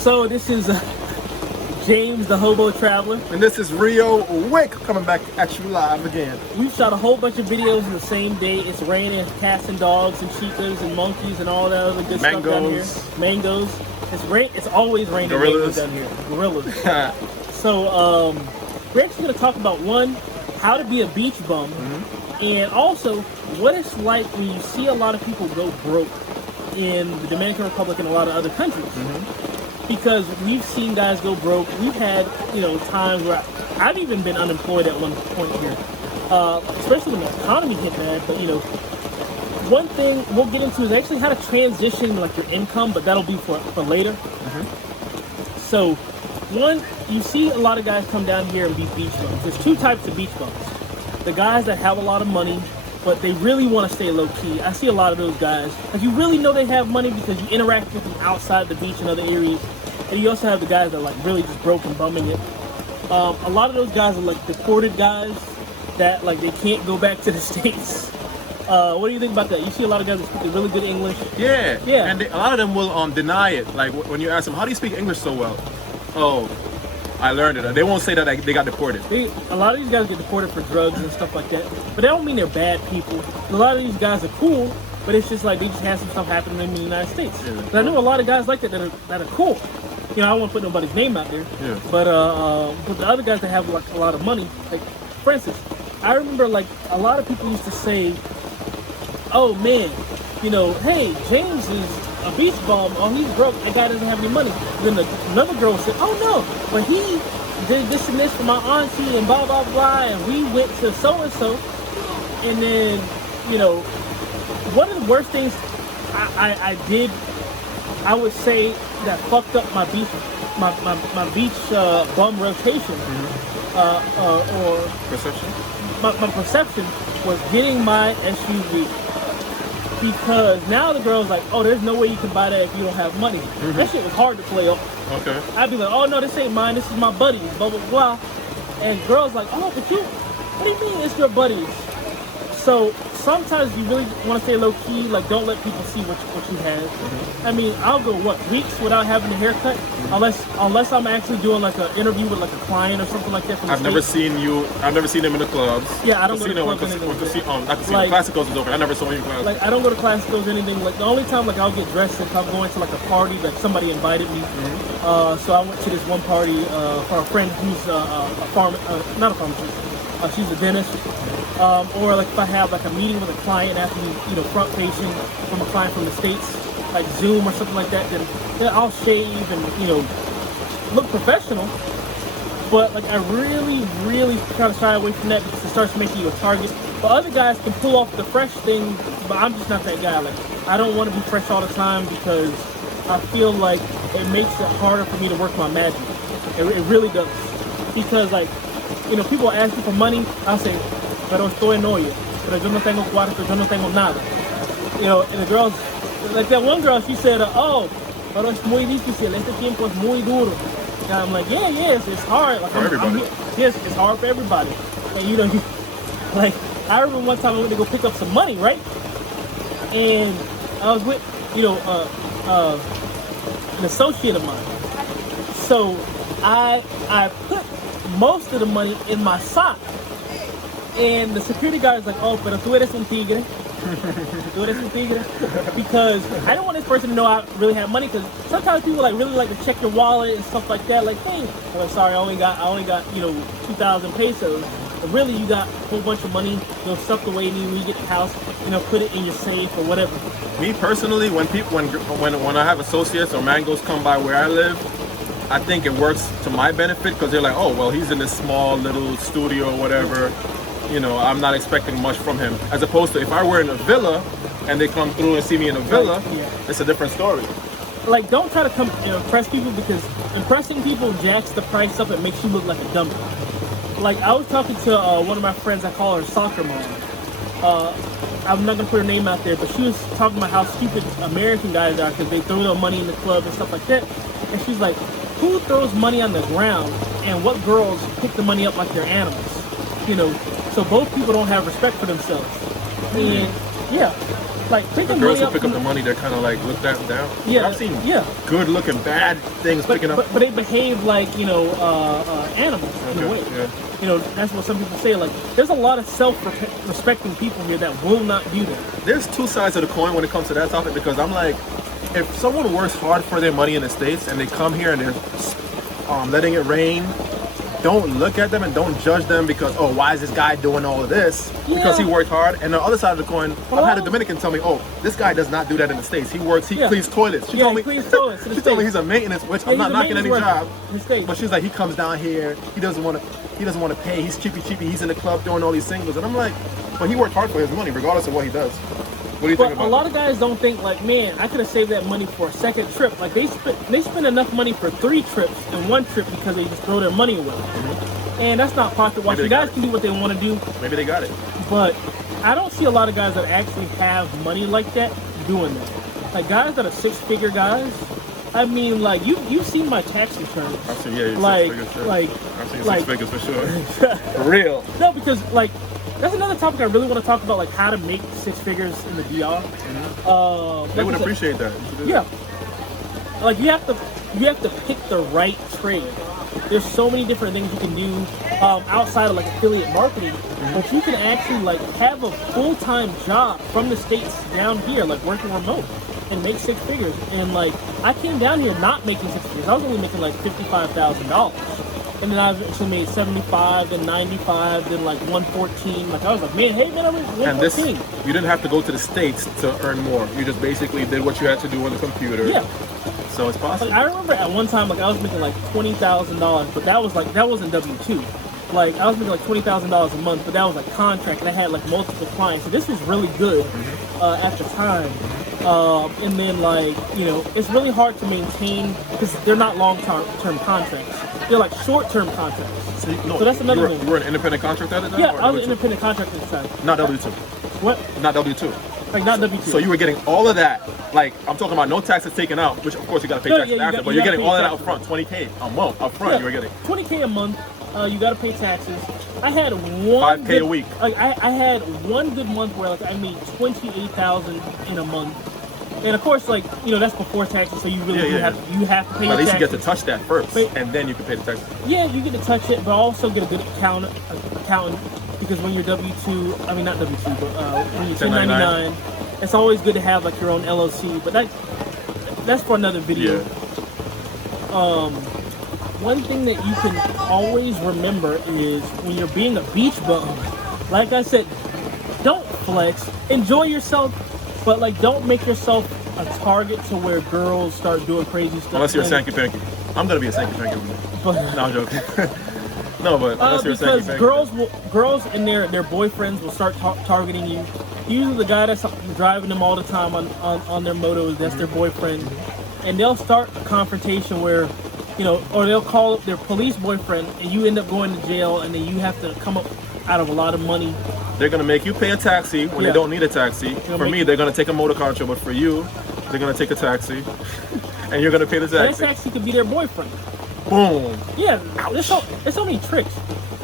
So this is James, the Hobo Traveler. And this is Rio Wick coming back at you live again. We've shot a whole bunch of videos in the same day. It's raining, it's cats and dogs and cheetahs and monkeys and all that other good stuff down here. Mangoes. It's always raining. Gorillas down here. Gorillas. So we're actually going to talk about how to be a beach bum, and also what it's like when you see a lot of people go broke in the Dominican Republic and a lot of other countries. Because we've seen guys go broke. We've had, times where I've even been unemployed at one point here, especially when the economy hit bad. But one thing we'll get into is actually how to transition like your income, but that'll be for later. So, one, you see a lot of guys come down here and be beach bums. There's two types of beach bums. The guys that have a lot of money, but they really want to stay low key. I see a lot of those guys. Like, you really know they have money because you interact with them outside the beach and other areas. And you also have the guys that are like really just broke and bumming it. A lot of those guys are like deported guys that like they can't go back to the States. What do you think about that? You see a lot of guys that speak really good English. Yeah. And a lot of them will deny it. Like when you ask them, how do you speak English so well? Oh, I learned it. They won't say that they got deported. A lot of these guys get deported for drugs and stuff like that. But that don't mean they're bad people. A lot of these guys are cool, but it's just like they just had some stuff happen to them in the United States. Yeah. I know a lot of guys like that are cool. I don't want to put nobody's name out there. Yeah. But the other guys that have like a lot of money, like for instance, I remember like a lot of people used to say, "Oh man, hey, James is a beach bum. Oh, he's broke. That guy doesn't have any money." Then another girl said, "Oh no, but he did this and this for my auntie and blah blah blah, and we went to so and so." And then one of the worst things I did, I would say, that fucked up my beach bum rotation or perception. My perception was getting my SUV. Because now the girl's like, "Oh, there's no way you can buy that if you don't have money." That shit was hard to play off. Okay. I'd be like, "Oh no, this ain't mine. This is my buddy's." Blah blah blah. And girls like, "Oh, but what do you mean it's your buddy's?" So sometimes you really want to stay low key. Like, don't let people see what you have. I mean, I'll go weeks without having a haircut, unless I'm actually doing like an interview with like a client or something like that. I've never seen them in the clubs. Yeah, I don't go to clubs Classicals is open. I never saw you in clubs. Like, I don't go to Classicals or anything. Like, the only time like I'll get dressed if I'm going to like a party that somebody invited me. So I went to this one party for a friend who's not a pharmacist. She's a dentist. Or like if I have like a meeting with a client after front facing from a client from the States, like Zoom or something like that, then I'll shave and look professional. But like I really try to shy away from that because it starts making you a target. But other guys can pull off the fresh thing, but I'm just not that guy. Like, I don't want to be fresh all the time because I feel like it makes it harder for me to work my magic. It really does. Because like, people ask me for money, I'll say, "Pero estoy en olla, pero yo no tengo cuarto, yo no tengo nada." And the girls, like that one girl, she said, "Oh, pero es muy difícil, este tiempo es muy duro." And I'm like, yes, it's hard. Like, for everybody. Yes, it's hard for everybody. And like, I remember one time I went to go pick up some money, right? And I was with, an associate of mine. So I put most of the money in my sock. And the security guard is like, "Oh, pero tú eres un tigre." Because I don't want this person to know I really have money. Because sometimes people like really like to check your wallet and stuff like that. Like, "Hey, I'm sorry, I only got 2,000 pesos." But really, you got a whole bunch of money, stuffed away. And when you get the house, put it in your safe or whatever. Me personally, when I have associates or mangoes come by where I live, I think it works to my benefit because they're like, "Oh, well, he's in this small little studio or whatever. I'm not expecting much from him." As opposed to if I were in a villa and they come through and see me in a villa, it's a different story. Like, don't try to come impress people because impressing people jacks the price up. It makes you look like a dummy. Like, I was talking to one of my friends, I call her Soccer Mom. I'm not gonna put her name out there, but she was talking about how stupid American guys are because they throw their money in the club and stuff like that. And she's like, "Who throws money on the ground? And what girls pick the money up like they're animals?" So both people don't have respect for themselves. And yeah, like The picking girls money who up pick up from the money, they're kind of like looked at down. Yeah, I've seen yeah. good-looking bad things But, picking up. but they behave like animals in a way. Yeah. That's what some people say. Like, there's a lot of self-respecting people here that will not do that. There's two sides of the coin when it comes to that topic, because I'm like, if someone works hard for their money in the States and they come here and they're letting it rain, don't look at them and don't judge them because, oh, why is this guy doing all of this? Because he worked hard. And the other side of the coin, I've had a Dominican tell me, oh, this guy does not do that in the States. He works, he cleans toilets. She told me, cleans toilets she told me he's a maintenance, which I'm not knocking any job. But she's like, he comes down here, he doesn't want to pay, he's cheapy, he's in the club doing all these singles. And I'm like, but he worked hard for his money, regardless of what he does. What do you think about a lot of guys don't think like, man, I could have saved that money for a second trip. Like they spend enough money for 3 trips and 1 trip because they just throw their money away. And that's not pocket watching. Guys can do what they want to do. Maybe they got it. But I don't see a lot of guys that actually have money like that doing that. Like guys that are 6-figure guys. I mean, like you've seen my tax returns. I've seen, yeah, like, 6 figures, sure. like, I've seen like, 6 figures for sure. For real. No, because like that's another topic I really want to talk about, like how to make 6 figures in the DR. They would appreciate that. Yeah. Like you have to pick the right trade. There's so many different things you can do outside of like affiliate marketing, but you can actually like have a full-time job from the States down here, like working remote, and make 6 figures. And like I came down here not making 6 figures. I was only making like $55,000, and then I actually made 75, then 95, then like 114. Like I was like, man, hey man, I'm 114. And this, you didn't have to go to the States to earn more. You just basically did what you had to do on the computer. Yeah. So it's possible. Like, I remember at one time, like I was making like $20,000, but that wasn't W-2. Like I was making like $20,000 a month, but that was like contract, and I had like multiple clients. So this was really good at the time. And then like it's really hard to maintain because they're not long-term contracts. They're like short-term contracts. So that's another thing. You were an independent contractor at the time? Yeah, I was an independent contractor at the time. Not W-2. What? Not W-2. Like not W-2. So you were getting all of that. Like I'm talking about no taxes taken out, which of course you got to pay taxes after, but you're getting all of that up front, $20K a month up front. You were getting $20K a month. You got to pay taxes. I had one $5K a week. Like I had one good month where like I made $28,000 in a month. And of course, like that's before taxes, so you really have to pay. But at least taxes. you get to touch that first, and then you can pay the taxes. Yeah, you get to touch it, but also get a good accountant because when you're W-2, I mean not W-2, but when you're 1099, it's always good to have like your own LLC. But that's for another video. Yeah. One thing that you can always remember is when you're being a beach bum, like I said, don't flex, enjoy yourself. But like, don't make yourself a target to where girls start doing crazy stuff. Unless you're a Sankey Panky. I'm gonna be a Sankey Panky. No, I'm joking. No, but unless you're a Sankey Panky. Because girls and their boyfriends will start targeting you. Usually the guy that's driving them all the time on their motos, that's their boyfriend. And they'll start a confrontation where, or they'll call up their police boyfriend and you end up going to jail, and then you have to come up out of a lot of money. They're gonna make you pay a taxi when they don't need a taxi. For me, they're gonna take a motor car, but for you, they're gonna take a taxi, and you're gonna pay the taxi. That taxi could be their boyfriend. Boom. Yeah, there's so many tricks.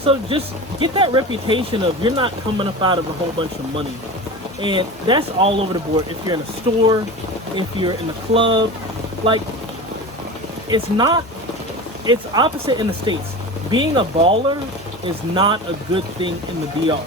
So just get that reputation of you're not coming up out of a whole bunch of money, and that's all over the board. If you're in a store, if you're in a club, like it's opposite in the States. Being a baller is not a good thing in the DR.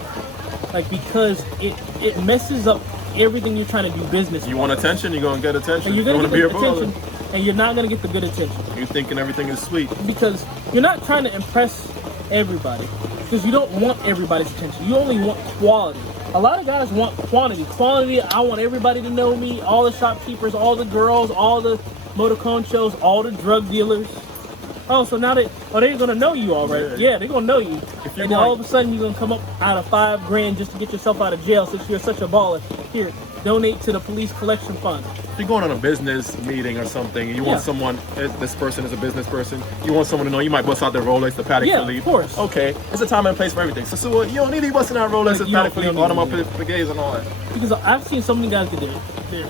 Like, because it messes up everything you're trying to do business. You want attention, you're gonna get attention. And you're gonna get attention, and you're not gonna get the good attention. You're thinking everything is sweet. Because you're not trying to impress everybody. Because you don't want everybody's attention. You only want quality. A lot of guys want quantity. Quantity, I want everybody to know me, all the shopkeepers, all the girls, all the motorcon shows, all the drug dealers. Oh, so now they're gonna know you already. Yeah, they're gonna know you. And then all of a sudden you're gonna come up out of $5,000 just to get yourself out of jail since you're such a baller. Here, donate to the police collection fund. If you're going on a business meeting or something, and you want someone, this person is a business person, you want someone to know, you might bust out their Rolex, the Patek Philippe. Yeah, of course. Okay, it's a time and place for everything. So you don't need to be busting out Rolex, like, Patek Philippe, Audemars Piguets, and all that. Because I've seen so many guys get their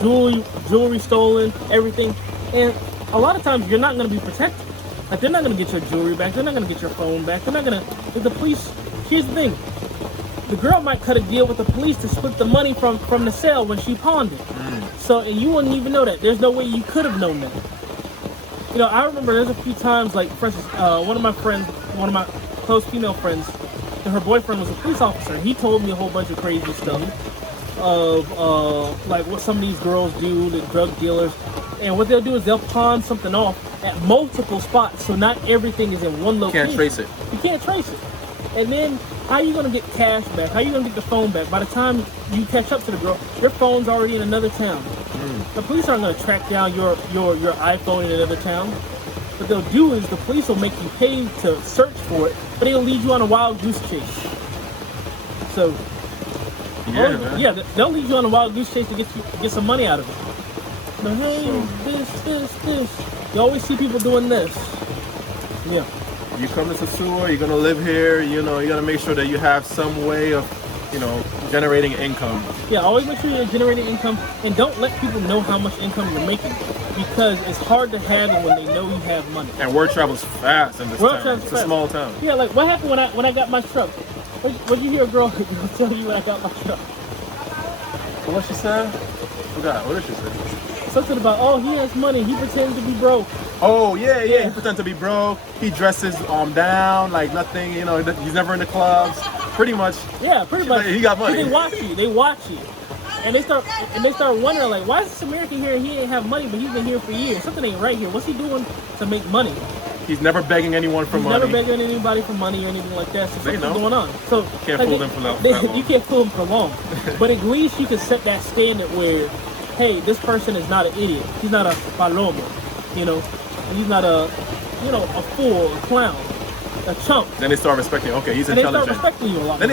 jewelry stolen, everything, and a lot of times you're not gonna be protected. Like, they're not going to get your jewelry back. They're not going to get your phone back. They're not going to... The police... Here's the thing. the girl might cut a deal with the police to split the money from the sale when she pawned it. So, and you wouldn't even know that. There's no way you could have known that. You know, I remember there's a few times, like, for instance, one of my my close female friends, and her boyfriend was a police officer. He told me a whole bunch of crazy stuff of, like, what some of these girls do, the drug dealers. And what they'll do is they'll pawn something off at multiple spots, so not everything is in one location. Can't trace it. You can't trace it. And then, how are you going to get cash back? How are you going to get the phone back? By the time you catch up to the girl, your phone's already in another town. The police aren't going to track down your iPhone in another town. What they'll do is the police will make you pay to search for it, but they'll lead you on a wild goose chase. So, they'll lead you on a wild goose chase to get some money out of it. But hey, this. You always see people doing this. Yeah. You come to Sosua, you're gonna live here, you know, you gotta make sure that you have some way of, you know, generating income. Yeah, always make sure you're generating income, and don't let people know how much income you're making, because it's hard to handle when they know you have money. And word travels fast in this town. It's a small town. Yeah, like what happened when I got my truck? What'd you hear a girl tell you when I got my truck? So what she said? Forgot. What did she say? Something about, oh, he has money, he pretends to be broke. Oh, yeah. He pretends to be broke. He dresses down like nothing, you know, he's never in the clubs. Pretty much. Yeah, pretty much. Like, he got money. They watch you. And they start wondering, like, why is this American here and he ain't have money, but he's been here for years? Something ain't right here. What's he doing to make money? He's never begging anyone for money. He's never begging anybody for money or anything like that. So something's going on. So can't fool them for long. You can't fool them for long. But at least you can set that standard where, hey, this person is not an idiot. He's not a palomo, you know. He's not a fool, a clown, a chump. Then they start respecting. Okay, he's intelligent. They start respecting you a lot. Then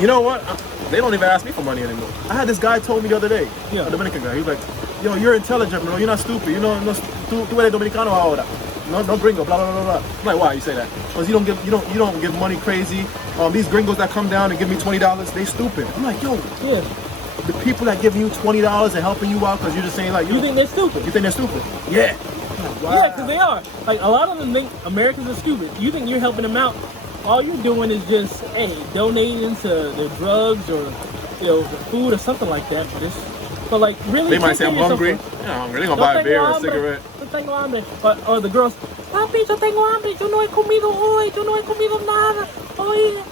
you know what? They don't even ask me for money anymore. I had this guy told me the other day, a Dominican guy. He was like, "Yo, you're intelligent, bro. You're not stupid. You know, tú eres dominicano ahora. No gringo, blah blah blah blah." I'm like, why you say that? Because you don't give money crazy. These gringos that come down and give me $20, they stupid. I'm like, yo, yeah. The people that give you $20 and helping you out because you're just saying like, you think they're stupid? You think they're stupid? Yeah. Wow. Yeah, because they are. Like, a lot of them think Americans are stupid. You think you're helping them out. All you're doing is just, hey, donating to their drugs or, you know, the food or something like that. But like, really, they might say I'm hungry. Yeah, I'm hungry. They're going to buy a beer or a cigarette. Yo tengo hambre. Or the girls, papi, yo tengo hambre. Yo no he comido hoy. Yo no he comido nada. Oye,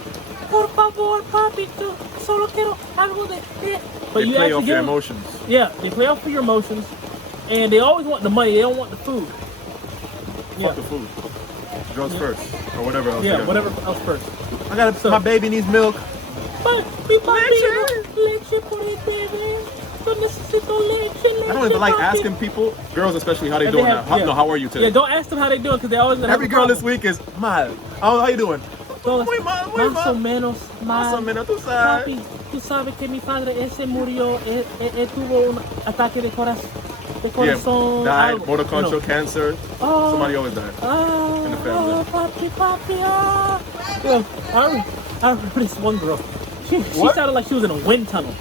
por favor, papi, yo solo quiero algo de... But they play off your emotions. Yeah, they play off your emotions. And they always want the money. They don't want the food. Fuck the food. Drugs first, or whatever else. Yeah, whatever else first. I got my baby needs milk. But leche por el bebé. Yo necesito leche. I don't even like asking people, girls especially, how they doing now. How are you today? Yeah, don't ask them how they doing because they always gonna every girl this week is mal. How you doing? Muy mal. Más o menos mal. Más o menos, tú sabes. Papi, tú sabes que mi padre ese murió. Él tuvo un ataque de corazón. Yeah, died, motor control, cancer. Somebody always died in the family. Papi. Yeah, I remember this one girl. She sounded like she was in a wind tunnel.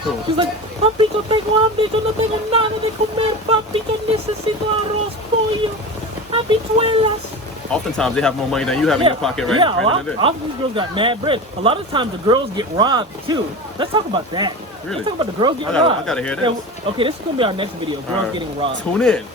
Cool. She's like, papi, yo tengo hambre, yo no tengo nada de comer, papi, yo necesito arroz, pollo, habichuelas. Oftentimes they have more money than you have in your pocket right now. Yeah, often these girls got mad bread. A lot of times the girls get robbed too. Let's talk about that. Really? Let's talk about the girls getting robbed. I gotta hear this. Okay, this is gonna be our next video. Girls getting robbed. Tune in.